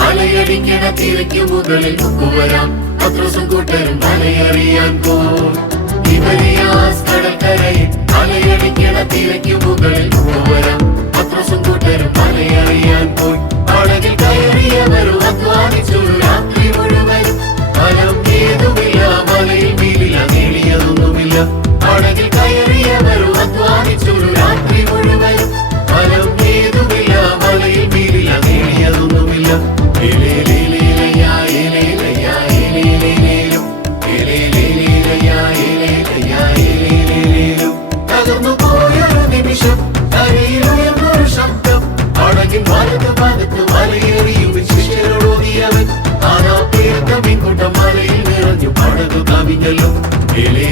അലയടിക്കണ തിരക്ക് മുകളിൽ മുക്കുവരാം പത്രോസും കൂട്ടരും മലയറിയാൻ പോം. ഇവരിയാസ് കടൽക്കരയിൽ അലയടിക്കണ തിരക്ക് മുകളിൽ கவிஞலும் மேலே